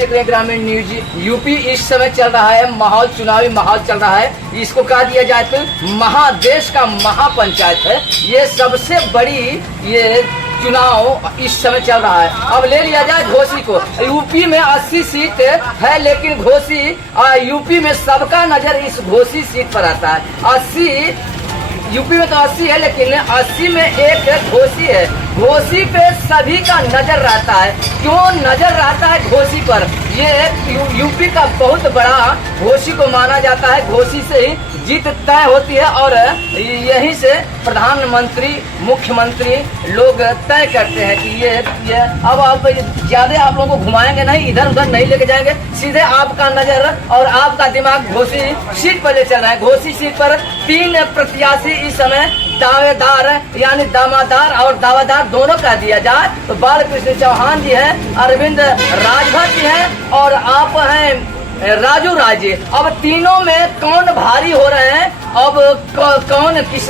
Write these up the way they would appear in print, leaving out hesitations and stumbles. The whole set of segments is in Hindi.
देख रहे हैं ग्रामीण न्यूज। यूपी इस समय चल रहा है माहौल, चुनावी माहौल चल रहा है। इसको कहा दिया जाए तो महादेश का महापंचायत है। ये सबसे बड़ी ये चुनाव इस समय चल रहा है। अब ले लिया जाए घोसी को। यूपी में 80 सीट है, लेकिन घोसी यूपी में सबका नजर इस घोसी सीट पर आता है। 80 यूपी में तो 80 है, लेकिन 80 में एक घोसी है। घोसी पे सभी का नजर रहता है। क्यों नजर रहता है घोसी पर? ये यूपी का बहुत बड़ा घोसी को माना जाता है। घोसी से ही जीत तय होती है और यहीं से प्रधानमंत्री, मुख्यमंत्री लोग तय करते हैं कि ये अब आप ज्यादा आप लोगों को घुमाएंगे नहीं, इधर उधर नहीं लेके जाएंगे, सीधे आपका नजर और आपका दिमाग घोसी सीट पर ले चल रहा है। घोसी सीट पर 3 प्रत्याशी इस समय दावेदार यानी दामादार और दावादार दोनों कह दिया जाए तो बालकृष्ण चौहान जी हैं, अरविंद राजभर जी हैं और आप हैं राजू राजे। अब तीनों में कौन भारी हो रहे हैं, अब कौन किस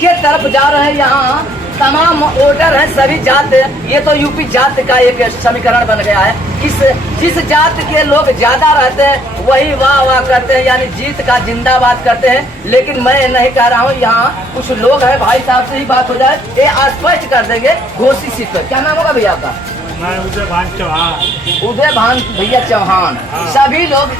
के तरफ जा रहे हैं? यहाँ तमाम वोटर हैं, सभी जात। ये तो यूपी जात का एक समीकरण बन गया है। जिस जात के लोग ज्यादा रहते हैं वही वाह वाह करते हैं, यानी जीत का जिंदाबाद करते हैं। लेकिन मैं नहीं कह रहा हूँ, यहाँ कुछ लोग हैं, भाई साहब से ही बात हो जाए, ये स्पष्ट कर देंगे घोसी सीट पर। क्या नाम होगा भैया आपका? उदय भान चौहान। उदय भान भैया चौहान। सभी लोग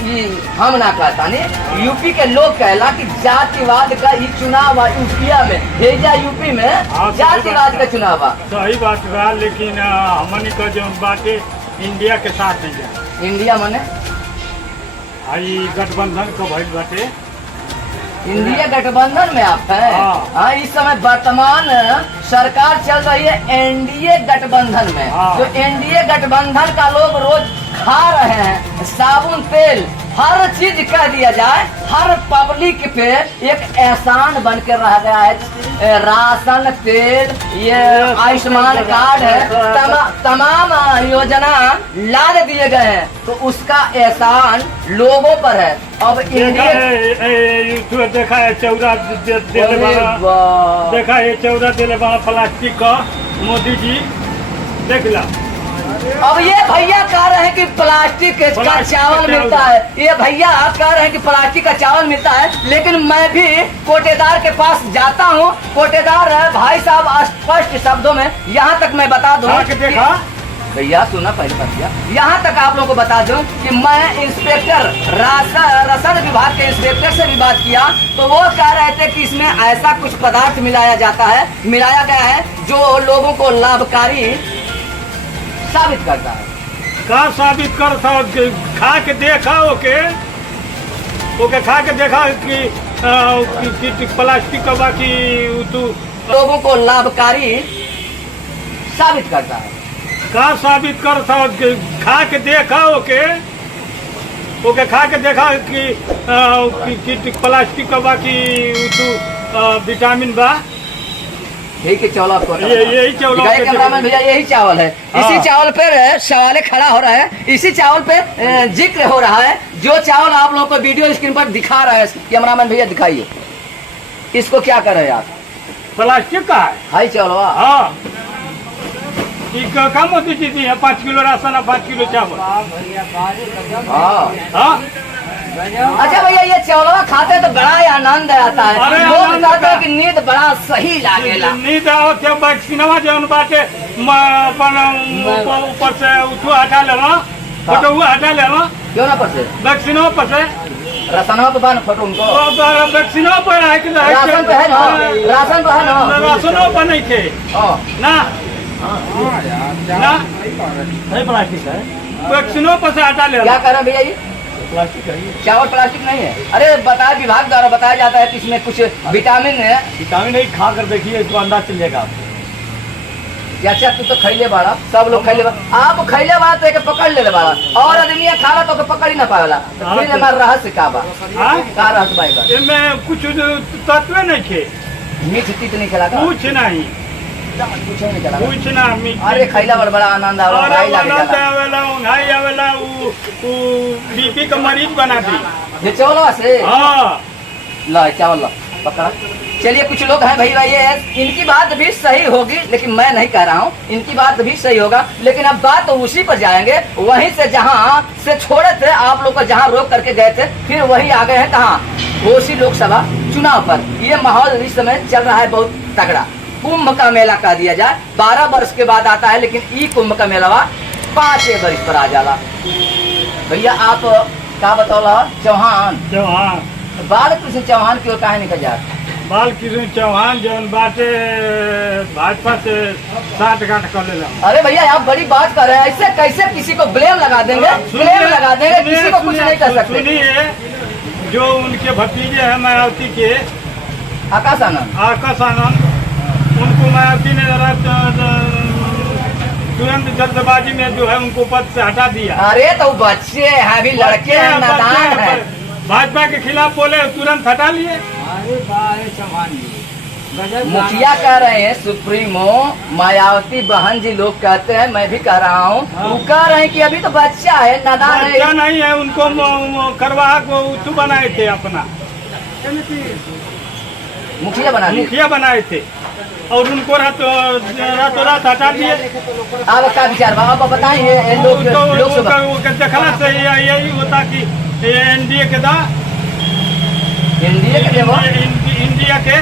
हम ना कहता नहीं, यूपी के लोग कहला कि जातिवाद का ही चुनाव यूपीया में भेजा, यूपी में जातिवाद का चुनाव। सही बात बा, लेकिन हमन का जो बाटे इंडिया के साथ नहीं जा। इंडिया माने आई गठबंधन का भइल बाटे। इंडिया गठबंधन में आप हैं? हाँ, इस समय वर्तमान सरकार चल रही है एनडीए गठबंधन में। जो एनडीए गठबंधन का लोग रोज खा रहे हैं, साबुन तेल हर चीज कह दिया जाए, हर पब्लिक पे एक एहसान बन के रह गया है। राशन, तेल, ये आयुष्मान कार्ड है, तमाम योजना लाद दिए गए हैं, तो उसका एहसान लोगों पर है। अब इंडिया देखा है चौरा देखा है चौरा दिले बड़ा प्लास्टिक का, मोदी जी देख ला। अब ये भैया कह रहे हैं कि प्लास्टिक का चावल मिलता है, ये भैया कह रहे हैं कि प्लास्टिक का चावल मिलता है, लेकिन मैं भी कोटेदार के पास जाता हूँ। कोटेदार भाई साहब स्पष्ट शब्दों में यहाँ तक मैं बता दूँ, देखा भैया सुना पहले भैया, यहाँ तक आप लोगों को बता दूं कि मैं इंस्पेक्टर रसद विभाग के इंस्पेक्टर से भी बात किया तो वो कह रहे थे कि इसमें ऐसा कुछ पदार्थ मिलाया गया है जो लोगों को लाभकारी साबित करता है। का साबित करता? खा के देखा ओके खा के देखा कि प्लास्टिक का बाकी लोगों को लाभकारी साबित करता है। का साबित करता? खा के देखा ओके खा के देखा कि प्लास्टिक का बाकी विटामिन बा। यही चावल आपको यही चावल कैमरामैन भैया, यही चावल है। इसी चावल पर सवाल खड़ा हो रहा है, इसी चावल पे जिक्र हो रहा है। जो चावल आप लोगों को वीडियो स्क्रीन पर दिखा रहा है, कैमरामैन भैया दिखाइए, इसको क्या कर रहे हैं आप? प्लास्टिक का है। हाई चावल। हाँ, कम होती थी 5 किलो राशन, 5 किलो चावल। हाँ। अच्छा भैया, ये चावलवा खाते तो बड़ा ही आनंद आता है। लोग कहते हैं कि नींद बड़ा सही लागेला। नींद आवत वैक्सीनवा जौन बाटे अपन ऊपर से उठो हटा लेवा, फोटो हटा लेवा। क्यों ना पर से? वैक्सीनवा पर से राशनवा पे बन फोटो उनको। वैक्सीनवा पर है कि राशन पे है ना? राशन पे है ना? राशनवा पर नहीं थे ना प्लास्टिक है, वैक्सीनवा पर से हटा ले। क्या कर रहे भैया? ये प्लास्टिक है, चावल प्लास्टिक नहीं है। अरे बताया, विभाग द्वारा बताया जाता है कि इसमें कुछ विटामिन है। विटामिन नहीं, खा कर देखिए, इसको अंदाज चलेगा। अच्छा, तू तो खैले बाड़ा, सब लोग खैले बाड़ा, आप खैले बाड़ा तो एक पकड़ ले बाड़ा, और आदमी खा तो पकड़ ही ना पावेला। फिर हमारा रहस्य का बा? का रहस्य भाई बा? इनमें कुछ तत्व नहीं थे, मीठ तीत नहीं खिला, कुछ नहीं, कुछ ना। अरे खैला बड़ा आनंद आवेला, बीपी का मरीज बना दी ये चावलवा से। हाँ, ला चावल ला पकड़ा, चलिए कुछ लोग हैं भैया ये इनकी बात भी सही होगी, लेकिन मैं नहीं कह रहा हूँ, इनकी बात भी सही होगा, लेकिन अब बात तो उसी पर जाएंगे, वहीं से जहाँ से छोड़े थे आप लोग को, जहाँ रोक करके गए थे, फिर वही आ गए हैं कहाँ, घोसी लोकसभा चुनाव पर। ये माहौल इस समय चल रहा है बहुत तगड़ा। कुंभ का मेला कह दिया जाए 12 वर्ष के बाद आता है, लेकिन ई कुंभ का मेला 5 वर्ष पर आ जाला। भैया आप क्या बताओ चौहान बाल कृष्ण चौहान की ओर काहे निकल जा? बाल कृष्ण चौहान जौन बाटे भाजपा से साठ गांठ कर लेला। अरे भैया आप बड़ी बात कर रहे हैं, ऐसे कैसे किसी को ब्लेम लगा देंगे? ब्लेम लगा देंगे, किसी को कुछ नहीं कर सकते। सुनिए, जो उनके भतीजे हैं मायावती के, आकाश आनंद, उनको मायावती ने तुरंत जल्दबाजी में जो है उनको पद से हटा दिया। अरे तो बच्चे हैं, अभी लड़के हैं, नादान है। भाजपा के खिलाफ बोले, तुरंत हटा लिए। मुखिया कह रहे हैं, सुप्रीमो मायावती बहन जी लोग कहते हैं, मैं भी कह रहा हूँ, वो कह रहे हैं कि अभी तो बच्चा है, नादान है। बच्चा नहीं है, उनको करवा को उतू बनाए थे, अपना मुखिया बनाए थे और उनको रातों रात हटा दिए। आप क्या विचार अब बताइए। देखना से यही होता कि एनडीए के इंडिया के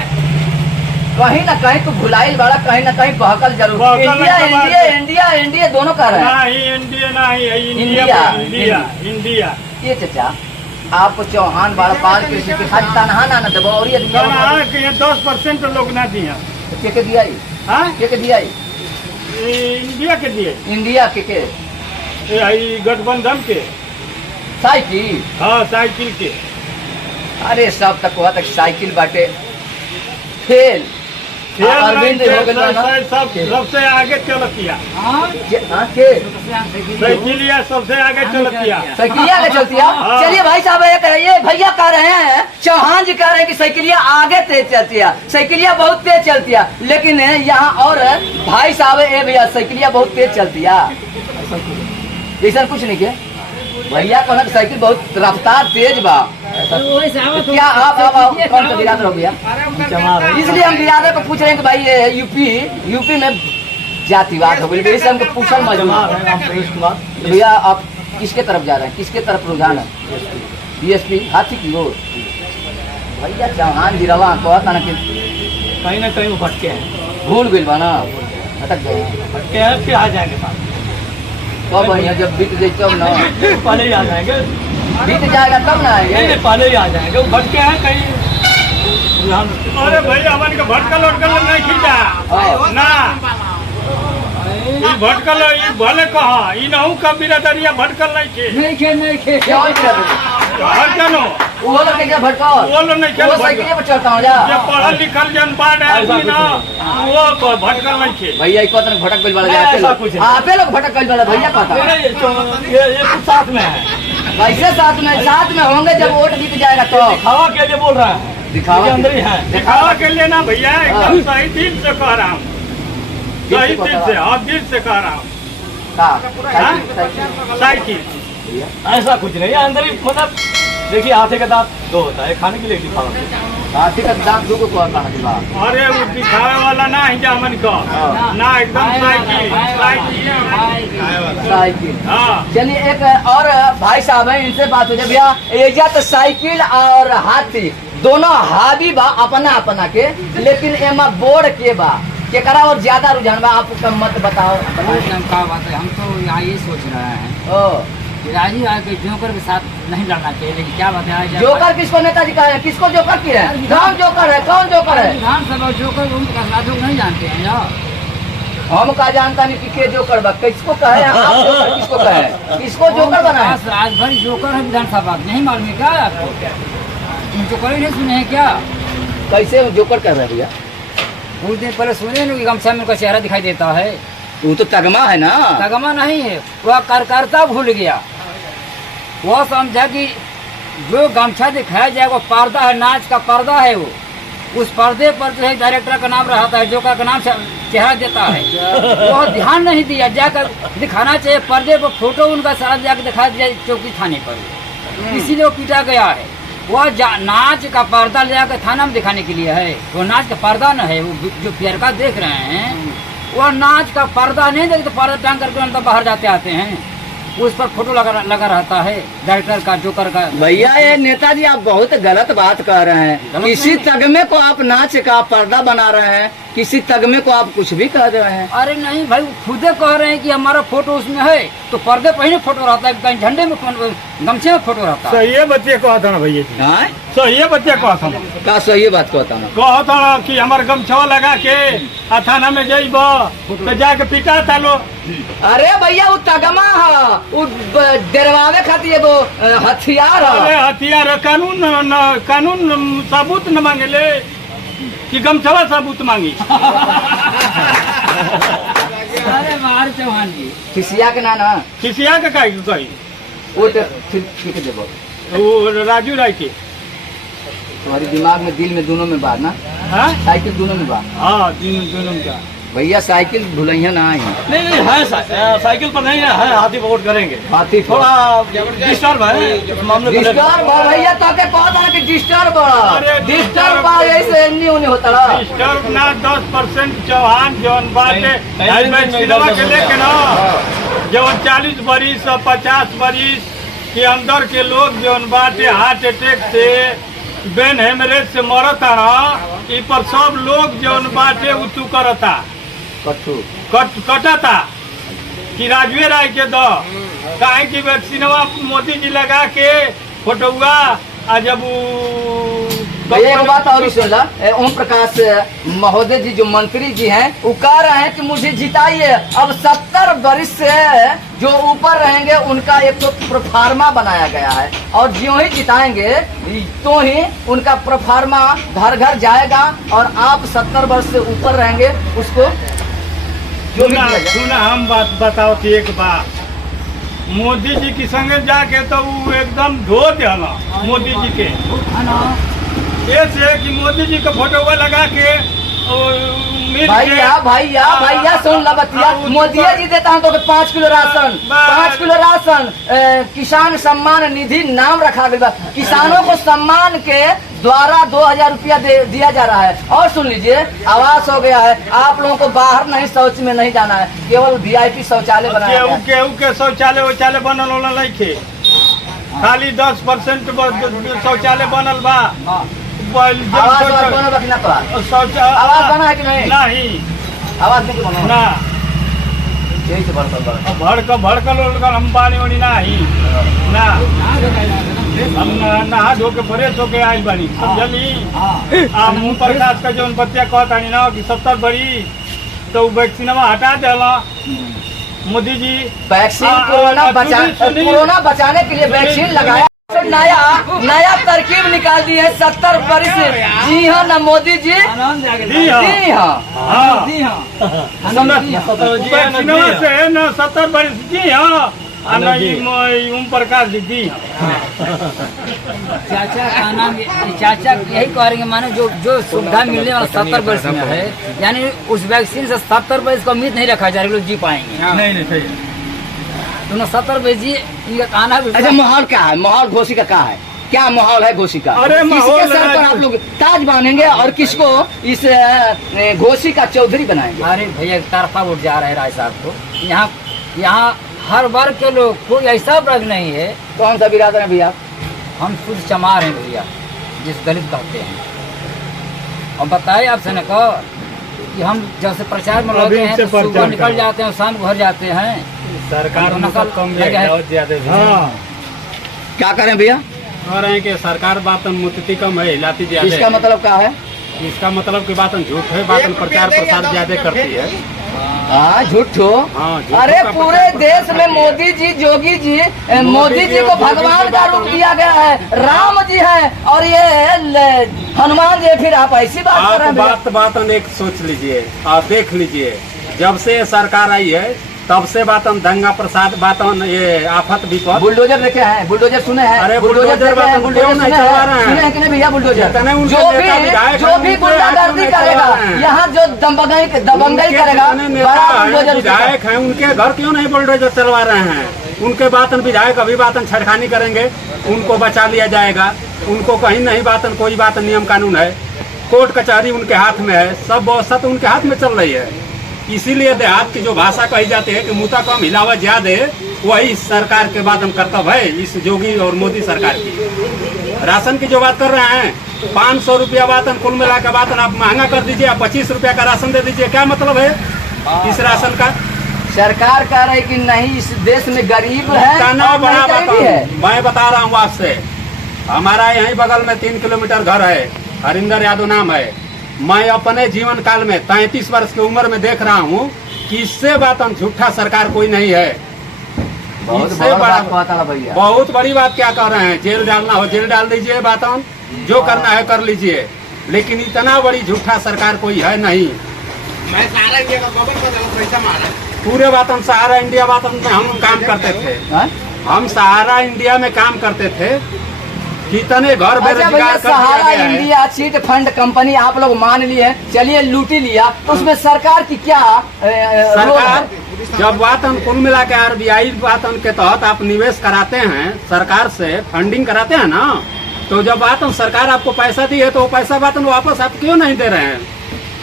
कहीं न कहीं तो भुलाइल बड़ा, कहीं न कहीं बहकल जरूर। इंडिया दोनों कह रहे हैं। इंडिया ये चाचा आपको चौहान बाल कृषि के खाद तनहा ना देव और ये 10% लोग ना दिया के दिया के दिया इंडिया के दिए, इंडिया के गठबंधन के साइकिल। हाँ साइकिल के। अरे सब तक हुआ तक साइकिल बाटे फेल अरविंद हो गए सबसे आगे चलतिया साइकिलिया सबसे आगे चलतिया चलतिया। चलिए भाई साहब ये भैया कह रहे हैं, चौहान जी कह रहे हैं कि साइकिलिया आगे तेज चलतिया, साइकिलिया बहुत तेज चलतिया, लेकिन यहाँ और भाई साहब ए भैया साइकिलिया बहुत तेज चलतिया, ऐसा कुछ नहीं किया भैया कहना साइकिल बहुत रफ्तार तेज बा। तो क्या आप कौन सा बिरादर हो गया? इसलिए हम बिरादर को पूछ रहे हैं कि भाई ये यूपी में जातिवाद हो गई, इसलिए हमको पूछल मजबूर। भैया आप किसके तरफ जा रहे हैं, किसके तरफ रुझान है? बीएसपी हाथी की ओर। भैया चौहान जी रवा कहता ना कि कहीं ना कहीं वो भटके हैं, भूल गई बना भटक गए, भटके हैं, फिर आ जाएंगे। कब भैया जब बीत गई तब ना, पहले ही आ जाएंगे, बीत जाएगा तब ना आएंगे, पहले ही आ जाएंगे। वो भटके हैं कहीं। अरे भैया हमारे को भटकल नहीं खींचा ना, भटकल भले कहा इनहू का बिरादरिया भटकल नहीं खे क्यों भटकनो वो लोग क्या भटकाओ, वो लोग नहीं वो साइकिल पर चढ़ता हूँ जा, पढ़ल लिखल जनपाट है ना, वो भटकल नहीं खे। भैया एक भटक गई वाला आपे लोग भटक गई वाला भैया कहता ये कुछ साथ में है। कैसे साथ में होंगे जब वोट जीत जाएगा तो? दिखावा के लिए बोल रहा है, दिखावा अंदर ही है, दिखावा के लिए ना भैया, एकदम सही दिल से कह रहा हूँ, सही दिल से, आप दिल से कह रहा हूँ। साइकिल ऐसा कुछ नहीं है, अंदर ही मतलब देखिए हाथी का दांत 2 होता है, खाने के लिए दिखावा, हाथी का दांत 2 को कहता है। अरे वो दिखावे वाला ना है जामन का ना, एकदम साइकिल। हाँ चलिए एक और भाई साहब है, इनसे बात हो जाए। भैया एजा तो साइकिल और हाथी दोनों हावी बा अपना अपना के, लेकिन एमा बोर्ड के बा केकरा और ज्यादा रुझान बा? आपको मत बताओ। हम तो यहाँ ये सोच रहे हैं राजीव के जोकर के साथ नहीं लड़ना चाहिए, लेकिन क्या बताया जोकर किसको नेताजी कहा है, किसको जोकर की है? कौन जोकर है, कौन जोकर है? विधानसभा जोकर नहीं जानते हैं यार, हम का जानता नहीं कि के जोकर बा, किसको कहे आप जोकर किसको कहे, किसको जोकर बना है? आज भर जोकर है विधानसभा, नहीं मालूम है क्या आपको? तुम जोकर ही नहीं सुने हैं क्या? कैसे जोकर कर रहे भैया? कुछ दिन पहले सुने ना कि गमछा में उनका चेहरा दिखाई देता है, वो तो तगमा है ना। तगमा नहीं है, वह कार्यकर्ता भूल गया, वह समझा कि जो गमछा दिखाया जाए वो पर्दा है, नाच का पर्दा है, वो उस पर्दे पर जो है डायरेक्टर का नाम रहता है, जोकर का नाम चेहरा देता है, वो ध्यान नहीं दिया, जाकर दिखाना चाहिए पर्दे पर फोटो उनका सारा जाकर दिखा दिया चौकी थाने पर, इसीलिए वो पीटा गया है। वो नाच का पर्दा ले जाकर थाना में दिखाने के लिए है। वो नाच का पर्दा न है, वो जो पियरका देख रहे हैं वो नाच का पर्दा नहीं देखते, पर्दा टांग करके अंदर बाहर जाते आते हैं, उस पर फोटो लगा रहता है डायरेक्टर का, जोकर का। भैया ये नेताजी आप बहुत गलत बात कर रहे हैं। किसी तगमे को आप नाच का पर्दा बना रहे हैं, किसी तगमे को आप कुछ भी कह रहे हैं। अरे नहीं भाई, खुदे कह रहे हैं कि हमारा फोटो उसमें है, तो पर्दे पर ही फोटो रहता है, कहीं झंडे में गमछे में फोटो रहता है। सही बच्चे कहा था ना भैया जी, हाँ सही बच्चे कहा था का सही बात कहता हूँ। कहा था कि हमारे गमछा लगा के आ थाना में जाइब तो जाके पिटा था लो। अरे भैया वो तगमा है, वो डरवावे खातिर एगो हथियार अरे है। हथियार कानून सबूत न मांगेले कि गमछवा सबूत मांगी। अरे मार चौहान जी, खिसिया के ना किसिया के कही वो तो ठीक देबो। वो राजू राय के तुम्हारी दिमाग में दिल में दोनों में बात ना, हाँ साइकिल दोनों में बात। हाँ दोनों का भैया साइकिल भूलिए ना ही। नहीं है साइकिल पर नहीं है हाथी पर वोट करेंगे। हाथी थोड़ा डिस्टर्ब है इस मामले को लेकर। डिस्टर्ब भैया तो के कहता है कि डिस्टर्ब अरे डिस्टर्ब ऐसे नहीं होने होता ना। डिस्टर्ब ना 10% चौहान जौन बाटे सिनेमा के लेके ना जौन 40 बरिस और 50 बरिस के अंदर के लोग जौन बाटे हार्ट अटैक से बेन हेमरेज से मरता ना, इ पर सब लोग जौन बाटे उतू करता कटता कि राजवे राय के दो काहे की वैक्सीनवा मोदी जी लगा के फोटोआ आ जब भैया एक बात और सुन ला, ओम प्रकाश महोदय जी जो मंत्री जी हैं वो कह रहे हैं कि मुझे जिताइए। अब 70 वर्ष से जो ऊपर रहेंगे उनका एक तो प्रोफार्मा बनाया गया है, और ज्यों ही जिताएंगे तो ही उनका प्रोफार्मा घर घर जाएगा, और आप 70 वर्ष से ऊपर रहेंगे उसको जो भी दिया जाए। सुना हम बात बताओ थी एक बात, मोदी जी की संगे जाके तो वो एकदम धो देना मोदी जी के ऐसे कि मोदी जी का फोटो लगा के भैया सुन ला बतिया, मोदी जी देता है तो 5 किलो राशन, 5 किलो राशन, किसान सम्मान निधि नाम रखा गया, किसानों को सम्मान के द्वारा 2000 रुपया दिया जा रहा है। और सुन लीजिए आवास हो गया है, आप लोगों को बाहर नहीं शौच में नहीं जाना है, केवल VIP शौचालय बनाया है। केहू के शौचालय बनल होला नहीं खे, खाली 10% शौचालय बनल बा। आवाज बना बकना तो आवाज बना है कि नहीं? आवाज नहीं बना ना यही से भड़कल अंबानी वाली नहीं ना, हम नहा धो के फ्रेश होके आई बानी समझली। आ मुँह प्रकाश का जो बच्चा कहता ना कि 70 बड़ी तो वैक्सीनवा हटा देला मोदी जी। वैक्सीन कोरोना बचाने के लिए वैक्सीन लगाया, नया तरकीब निकाल दी है 70 वर्ष। जी हाँ ना मोदी जी, जी हाँ वैक्सीनवा से है ना 70 वर्ष। जी हाँ ओम प्रकाश जी चाचा का नाम चाचा यही कहेंगे, मानो जो सुविधा मिलने वाला 70 वर्ष में है, यानी उस वैक्सीन से 70 वर्ष का उम्मीद नहीं रखा जा रहा लोग जी पाएंगे। नहीं सही तो 70 वर्ष जी इनका कहना। अच्छा माहौल क्या है, माहौल घोषी का क्या है, क्या माहौल है घोषी का? अरे किसके सर पर आप लोग ताज बांधेंगे और किसको इस घोषी का चौधरी बनाएंगे? अरे भैया एक तरफा वोट जा रहा है राय साहब को। यहाँ हर वर्ग के लोग, कोई ऐसा वर्ग नहीं है। कौन सा बिरादर है भैया? हम शुद्ध चमार हैं भैया, जिस दलित कहते हैं। और बताए आपसे न कहो कि हम जब से प्रचार में लगे हैं तो सुबह निकल जाते हैं, शाम को घर जाते हैं। सरकार नकल कम ज्यादा। हाँ क्या करें भैया? कह रहे हैं कि सरकार बातन मुक्ति कम है, लाती ज्यादा। इसका मतलब क्या है? इसका मतलब की बातन झूठ है, बातन प्रचार प्रसार ज्यादा करती है। हाँ झूठो। हाँ, अरे पूरे देश में मोदी जी, योगी जी, मोदी जी को भगवान का रूप दिया गया है, राम जी है, और ये हनुमान जी। फिर आप ऐसी बात कर रहे हैं? बातन एक सोच लीजिए, आप देख लीजिए, जब से सरकार आई है तब से बातन दंगा प्रसाद बातन ये आफत विपद। बुलडोजर देखे हैं, बुलडोजर सुने हैं? अरे बुलडोजर देखे हैं, बुलडोजर सुने हैं कि नहीं भैया? बुलडोजर जो भी गुंडागर्दी करेगा, यहाँ जो दबंगई करेगा, बड़ा बुलडोजर विधायक है, उनके घर क्यों नहीं बुलडोजर चलवा रहे हैं? उनके बातन विधायक अभी बातन छेड़खानी करेंगे, उनको बचा लिया जाएगा। उनको कहीं नहीं बातन कोई बात नियम कानून है, कोर्ट कचहरी उनके हाथ में है, सब व्यवस्था तो उनके हाथ में चल रही है। इसीलिए देहात की जो भाषा कही जाती है कि मुता कम हिलावा ज्यादा, वही सरकार के बाद हम कर्तव्य है इस योगी और मोदी सरकार की। राशन की जो बात कर रहे हैं, 500 रुपया बातन कुल मिला के बातन आप महंगा कर दीजिए, 25 रुपया का राशन दे दीजिए, क्या मतलब है इस राशन का? सरकार कह रही कि नहीं इस देश में गरीब है कहना और बड़ा नहीं बात गरीबी है। मैं बता रहा हूँ आपसे, हमारा यहीं बगल में 3 किलोमीटर घर है, हरिंदर यादव नाम है। मैं अपने जीवन काल में 33 वर्ष की उम्र में देख रहा हूँ कि इससे बातन झूठा सरकार कोई नहीं है। बहुत इससे बड़ा बड़ा बात कहता है भैया। बहुत बड़ी बात क्या कर रहे हैं, जेल डालना हो जेल डाल दीजिए, बातन जो करना है कर लीजिए, लेकिन इतना बड़ी झूठा सरकार कोई है नहीं। मैं सारा इंडिया का गोबर बदल पैसा मारा। पूरे बातन सहारा इंडिया बातन में हम काम करते थे, हाँ? हम सहारा इंडिया में काम करते थे। कितने घर अच्छा भैया, बेरोजगार कर दिया सहारा गया है। इंडिया चीट फंड कंपनी आप लोग मान लिए, चलिए लूटी लिया, तो उसमें सरकार की क्या रोल सरकार है? जब बातन कुल मिला के RBI बातन के तहत आप निवेश कराते हैं, सरकार से फंडिंग कराते हैं ना, तो जब बातन सरकार आपको पैसा दी है तो वो पैसा बातन वापस आप क्यों नहीं दे रहे हैं?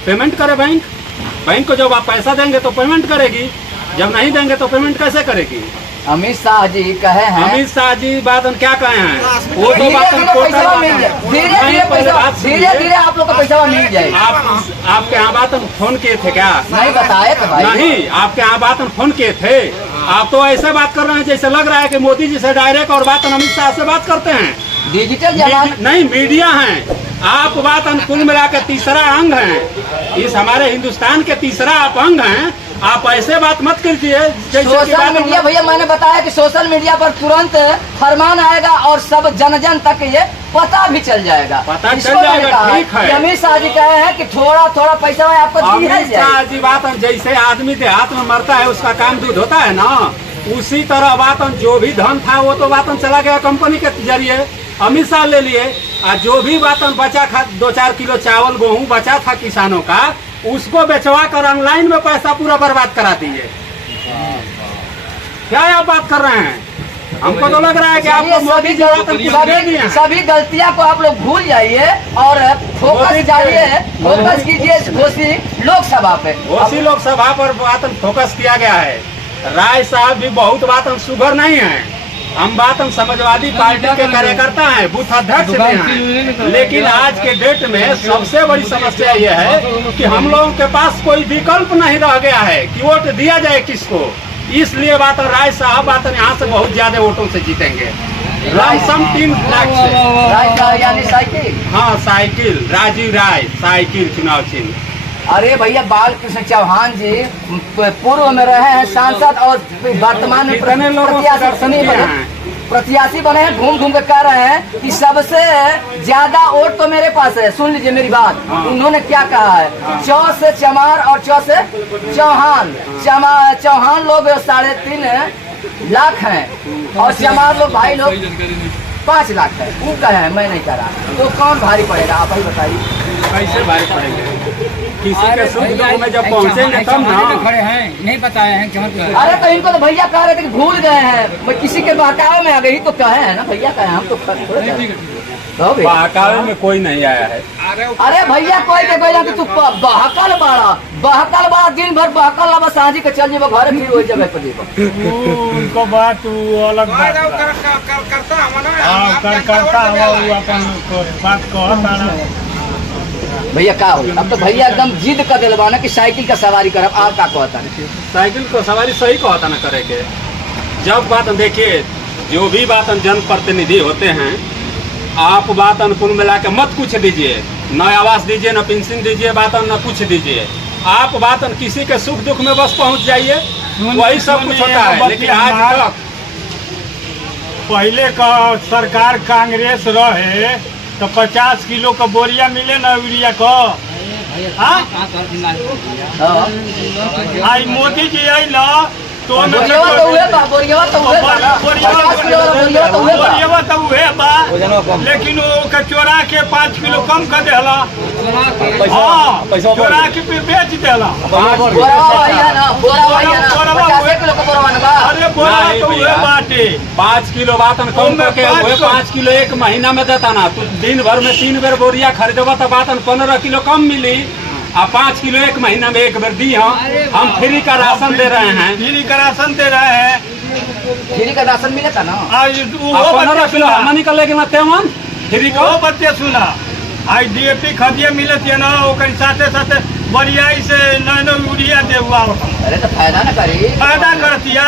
पेमेंट करे बैंक, बैंक को जब आप पैसा देंगे तो पेमेंट करेगी, जब नहीं देंगे तो पेमेंट कैसे करेगी? अमित शाह जी कहे हैं अमित शाह जी बातन क्या कहे हैं, वो तो धीरे बातन धीरे पैसा मिल जाए, धीरे धीरे पैसा, धीरे धीरे आप लोग का पैसा मिल जाएगा। आपके यहाँ बातन फोन किए थे क्या? नहीं बताए तो भाई। नहीं, आपके यहाँ बातन फोन किए थे। आप तो ऐसे बात कर रहे हैं जैसे लग रहा है कि मोदी जी से डायरेक्ट और बातन अमित शाह से बात करते हैं। डिजिटल जमाना नहीं, मीडिया है आप, बातन कुल मिला के तीसरा अंग है इस हमारे हिंदुस्तान के, तीसरा आप अंग हैं। आप ऐसे बात मत कीजिए जैसे कि सोशल बात मीडिया। भैया मैंने बताया कि सोशल मीडिया पर तुरंत फरमान आएगा और सब जन जन तक ये पता भी चल जाएगा। पता इसको चल मैंने जाएगा, कहा ठीक है। कि अमित शाह जी कहे हैं कि थोड़ा थोड़ा पैसा मैं आपको दी है अमित शाह जी बातन जैसे आदमी देहात में मरता है उसका काम दूध होता है ना, उसी तरह बातन जो भी धन था वो तो बातन चला गया कंपनी के जरिए, अमित शाह ले लिए। और जो भी बातन बचा था 2-4 किलो चावल गेहूँ बचा था किसानों का, उसको बेचवा कर ऑनलाइन में पैसा पूरा बर्बाद करा दिए। क्या आप बात कर रहे हैं? हमको तो लग रहा है कि आपको मोदी जी बातन कुछ दे दिए हैं। सभी गलतियां को आप लोग भूल जाइए और फोकस जाइए, फोकस कीजिए घोषी लोकसभा पे। उसी लोकसभा पर बातन फोकस किया गया है। राय साहब भी बहुत बातन सुगर नहीं है, हम बातन समाजवादी पार्टी के कार्यकर्ता हैं, बूथ अध्यक्ष भी हैं, लेकिन आज के डेट में सबसे बड़ी समस्या यह है कि हम लोगों के पास कोई विकल्प नहीं रह गया है कि वोट दिया जाए किसको। इसलिए बातन राय साहब बातन यहाँ से बहुत ज्यादा वोटों से जीतेंगे, लमसम 3 लाख से। राय का यानी साइकिल। हाँ, साइकिल, राजीव राय साइकिल चुनाव चिन्ह। अरे भैया बाल कृष्ण चौहान जी पूर्व में रहे हैं सांसद और वर्तमान में कितने लोगों से दर्शन किए हैं? प्रत्याशी बने हैं, घूम घूम के कह रहे हैं कि सबसे ज्यादा वोट तो मेरे पास है। सुन लीजिए मेरी बात। हाँ। उन्होंने क्या कहा है, चौ से चमार और चौ से चौहान। चौहान लोग 3.5 लाख हैं और चमार लोग भाई लोग 5 लाख है। वो कहे हैं, मैं नहीं कह रहा। तो कौन भारी पड़ेगा आप ही बताइए। कैसे भारी पड़ेंगे? किसी के सुख दुख में जब पहुँचेंगे तब ना। खड़े हैं, नहीं बताए हैं क्यों? अरे तो इनको तो भैया कह रहे थे कि भूल गए हैं, मैं किसी के बहकावे में आ गई तो कहे हैं ना भैया कहे, हम तो हो गए। बहकावे में कोई नहीं आया है। अरे भैया कोई के कह जाते तू बहकल बाड़ा दिन भर बहकल लबा साझी के चल जेबो घर फिर वही जगह पर जेबो। उनको बात वो अलग बात बा। करता वो अपन बात कहता ना। भैया का हो, अब तो भैया एकदम जिद कर दिलवा ना कि साइकिल का सवारी करब। आप का कहता है साइकिल को सवारी सही कहता ना करे के। जब बात देखिए, जो भी बात जनप्रतिनिधि होते हैं, आप बात कुल मिला के मत कुछ दीजिए, न आवास दीजिए, न पेंशन दीजिए, बात न कुछ दीजिए। आप बात किसी के सुख दुख में बस पहुंच जाइए, वही सब कुछ होता है। लेकिन आज तक पहले का सरकार कांग्रेस रहे तो 50 किलो का बोरिया मिले ना यूरिया को। आई मोदी जी आई ना तो बोरिया तो हुए बा, बोरिया तो हुए बा ना। 50 किलो वाला बोरिया तो हुए बा। बोरिया तो हुए बा। लेकिन वो के चोरा के 5 किलो कम कर देला। हाँ, चोरा के फिर बेच देला। बोरावा वही है ना, बोरावा वही है ना, बोरावा 50 किलो का बोरावा ना बा। अरे बोरा नहीं तो भैया। हुए बाटे। 5 किलो बातन कम उनमें करके 5 किलो एक महीना में देता ना, तो दिन भर में 3 बेर बोरिया खरीदबा तो बातन 15 किलो कम मिली। आ 5 किलो एक महीना में एक बेर दी हम फ्री का राशन दे रहे हैं। फ्री का राशन दे रहे हैं। फ्री का राशन मिले था ना। आज वो 15 बच्चे किलो सुना, हम निकलेगे ना तेमन फ्री को। वो बच्चे सुना, आज DAP खदिया मिलत है ना, ओकर साथे साथे बरियाई से नैनो यूरिया दे हुआ होता। अरे तो फायदा ना करी, फायदा करतिया।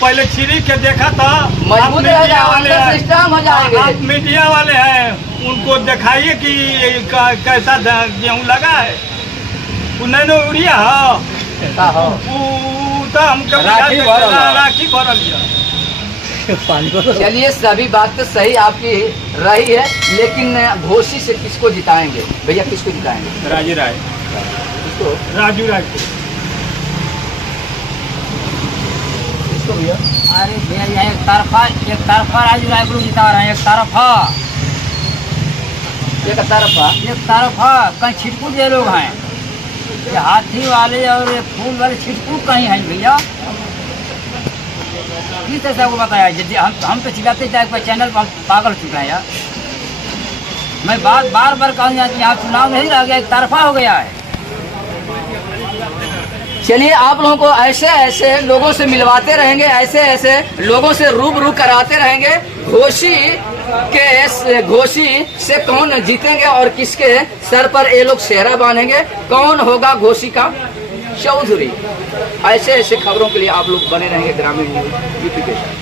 पहले छिड़ी के देखा था। मजबूत आप रहेगा, मीडिया वाले अंदर हैं। सिस्टम हो जाएंगे। आप मीडिया वाले हैं, उनको दिखाइए कि कैसा गेहूं लगा है। वो नैनो यूरिया है, का हो वो तो हमको राखी भरल है। राखी भरल है। चलिए, सभी बात तो सही आपकी रही है, लेकिन घोषी से किसको जिताएंगे भैया, किसको जिताएंगे? राजी राय किसको? राजू राय किसको भैया? अरे भैया यहाँ एक तरफा राजू राय को जिता रहे हैं। एक तरफा एक तरफा कहीं छिटपुट ये लोग हैं, ये हाथी वाले और ये फूल वाले छिटपुट कहीं हैं भैया। किस तरह से आपको बताया, यदि हम तो चिल्लाते जाए चैनल पर, हम पागल हो चुके हैं यार। मैं बार बार कहूँ यहाँ चुनाव नहीं रह गया, एक तरफा हो गया है। चलिए, आप लोगों को ऐसे ऐसे लोगों से मिलवाते रहेंगे, ऐसे ऐसे लोगों से रूबरू कराते रहेंगे। घोषी से कौन जीतेंगे और किसके सर पर ये लोग सेहरा बांधेंगे, कौन होगा घोषी का चौधरी। ऐसे ऐसे खबरों के लिए आप लोग बने रहेंगे ग्रामीण न्यूज़ यूपी के साथ।